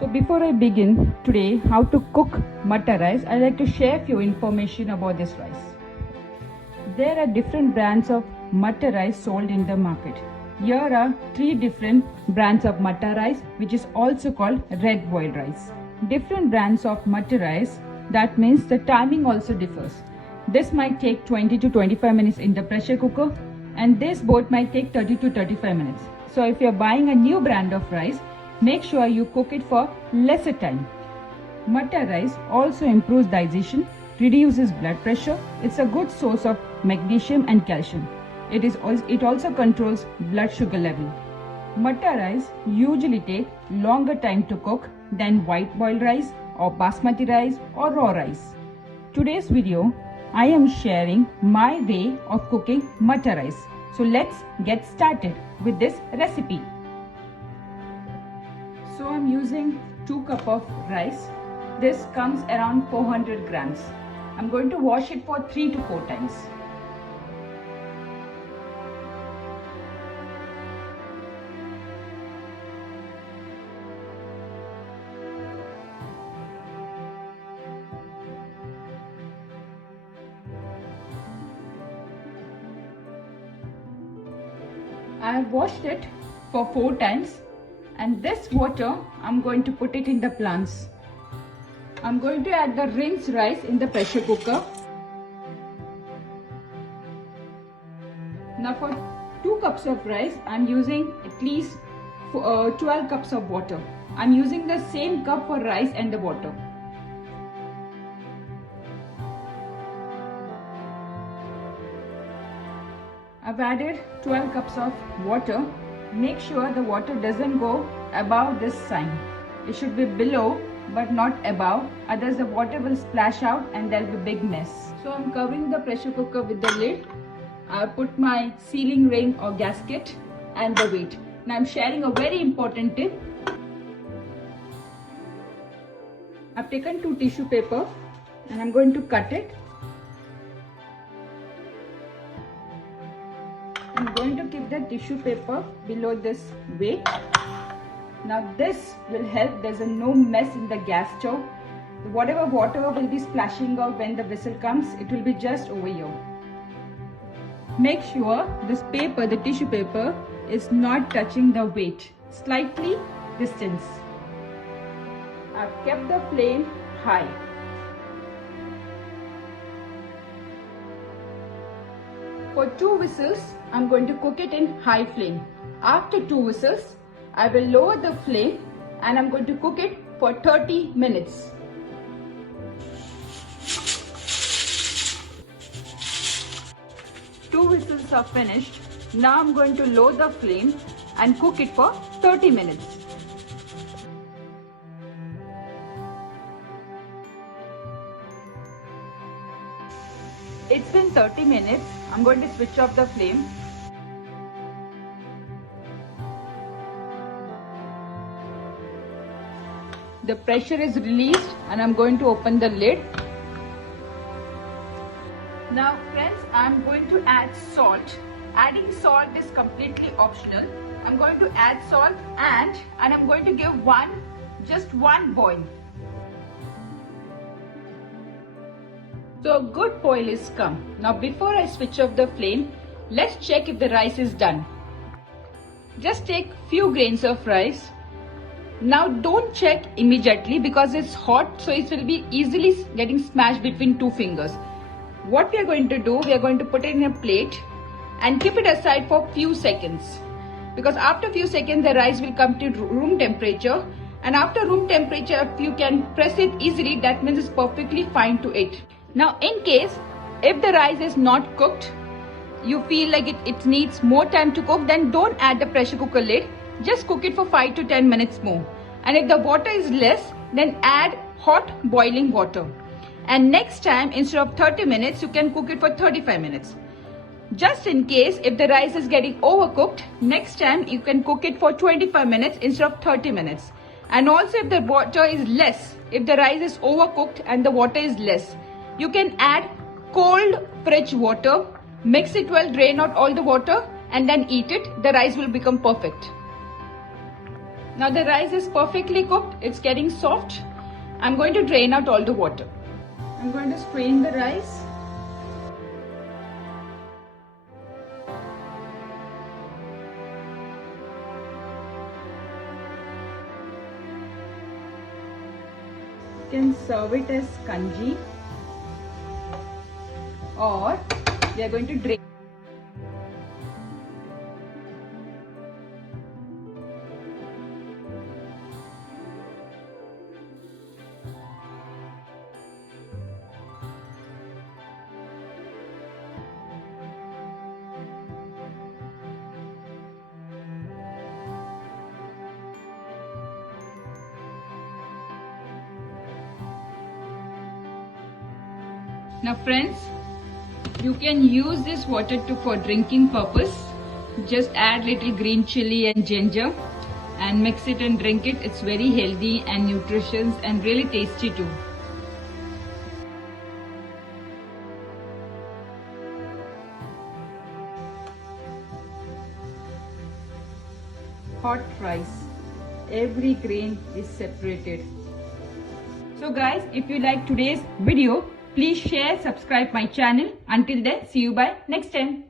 So before I begin today how to cook Matta rice, I'd like to share few information about this rice. There are different brands of Matta rice sold in the market. Here are 3 different brands of Matta rice, which is also called red boiled rice. Different brands of Matta rice, that means the timing also differs. This might take 20 to 25 minutes in the pressure cooker, and this both might take 30 to 35 minutes. So if you're buying a new brand of rice, make sure you cook it for lesser time. Matta rice also improves digestion, reduces blood pressure. It's a good source of magnesium and calcium. It also controls blood sugar level. Matta rice usually take longer time to cook than white boiled rice or basmati rice or raw rice. Today's video, I am sharing my way of cooking Matta rice. So let's get started with this recipe. So I'm using 2 cups of rice. This comes around 400 grams. I'm going to wash it for 3 to 4 times. I have washed it for 4 times, and this water I'm going to put it in the plants. I'm going to add the rinsed rice in the pressure cooker. Now for 2 cups of rice, I'm using at least 12 cups of water. I'm using the same cup for rice and the water. I've added 12 cups of water. Make sure the water doesn't go above this sign. It should be below but not above, otherwise the water will splash out and there'll be a big mess. So I'm covering the pressure cooker with the lid. I put my sealing ring or gasket and the weight. Now I'm sharing a very important tip. I've taken 2 tissue paper and I'm going to cut it. I'm going to keep the tissue paper below this weight. Now this will help, there's no mess in the gas stove. Whatever water will be splashing out when the whistle comes, it will be just over here. Make sure this paper, the tissue paper, is not touching the weight. Slightly distance. I've kept the flame high. For 2 whistles, I'm going to cook it in high flame. After 2 whistles, I will lower the flame and I'm going to cook it for 30 minutes. Two whistles are finished. Now I'm going to lower the flame and cook it for 30 minutes. It's been 30 minutes. I'm going to switch off the flame. The pressure is released and I'm going to open the lid. Now friends, I'm going to add salt. Adding salt is completely optional. I'm going to add salt and I'm going to give just one boil. So a good boil is come. Now before I switch off the flame, let's check if the rice is done. Just take few grains of rice. Now don't check immediately because it's hot, so it will be easily getting smashed between 2 fingers. What we are going to do, we are going to put it in a plate and keep it aside for few seconds. Because after few seconds the rice will come to room temperature, and after room temperature if you can press it easily, that means it's perfectly fine to eat. Now in case if the rice is not cooked, you feel like it needs more time to cook, then don't add the pressure cooker lid. Just cook it for 5 to 10 minutes more. And if the water is less, then add hot boiling water. And next time, instead of 30 minutes, you can cook it for 35 minutes. Just in case if the rice is getting overcooked, next time you can cook it for 25 minutes instead of 30 minutes. And also if the water is less, if the rice is overcooked and the water is less, you can add cold fridge water, mix it well, drain out all the water and then eat it. The rice will become perfect. Now the rice is perfectly cooked. It's getting soft. I'm going to drain out all the water. I'm going to strain the rice. You can serve it as kanji, or we are going to drain. Now friends, you can use this water for drinking purpose. Just add little green chili and ginger and mix it and drink it. It's very healthy and nutritious and really tasty too. Hot rice. Every grain is separated. So guys, if you like today's video, please share, subscribe my channel. Until then, see you by next time.